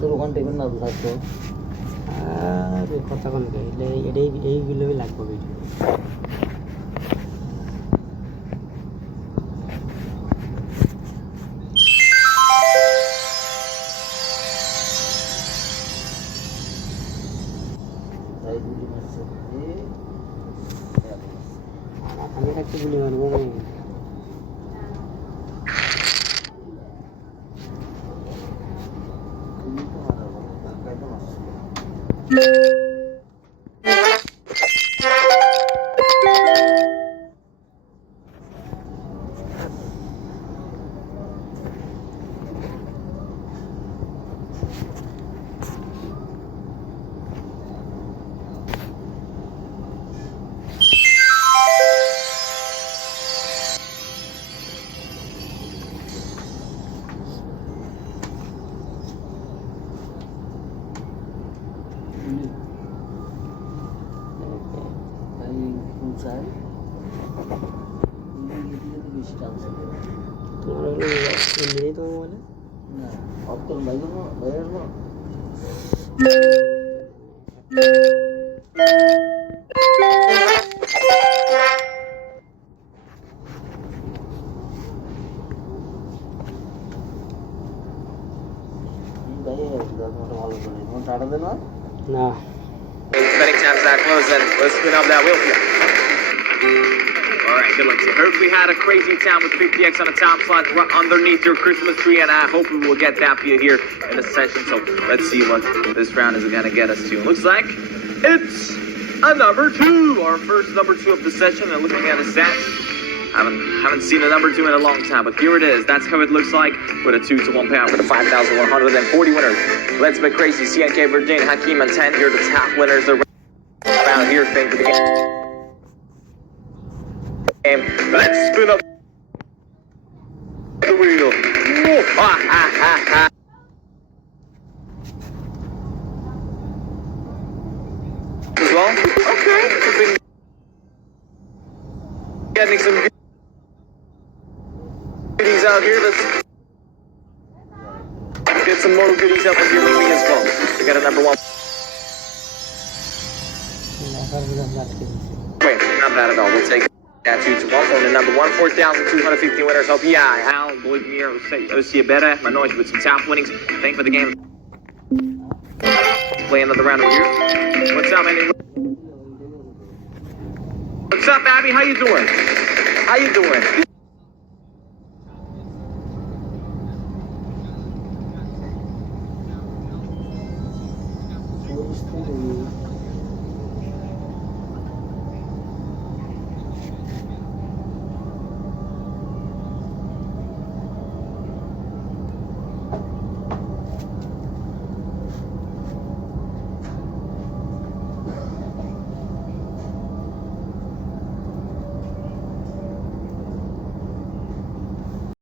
তোর ওখান টেবিল না থাকতো আর কথা কোন এইগুলোই লাগবে ভিডিও। তাই গুলি মারছে আমি থাকতে গুলি মারবো না। গুলি তো মারা ধাক্কায় তো মারছে তাই চাই বেশি টানছে তোমার হলো এমনি তোমার বলে না অতল বাইরে বাইরে ভালো করে টাটা দেন না। Betting taps that close and let's spin up that wheel here. All right, good luck to you. Heard we had a crazy town with 50x on a top slot underneath your Christmas tree, and I hope we will get that for you here in the session. So let's see what this round is going to get us to. Looks like it's a number two, our first number two of the session. And looking at his stats, haven't seen a number two in a long time, but here it is. That's how it looks like with a 2-to-1 payout for the 5,140 winners. Let's Bet Crazy, CNK Verdine, Hakeem, and 10 here, the top winners. They're found here. Thank you for the game. Let's spin up the wheel. Whoa. Ha, ha, ha, ha. As well? Okay. We've been getting some goodies out here. Let's get some more goodies up with your Mimi as well. We got a number one. Wait, not bad at all. We'll take that 2-to-1 from the number one, 4,250 winners. Hope Al, Vladimir, Osiabera, Manoj with some top winnings. Thank for the game. Play another round of here. What's up, Andy? What's up, Abby? How you doing? How you doing?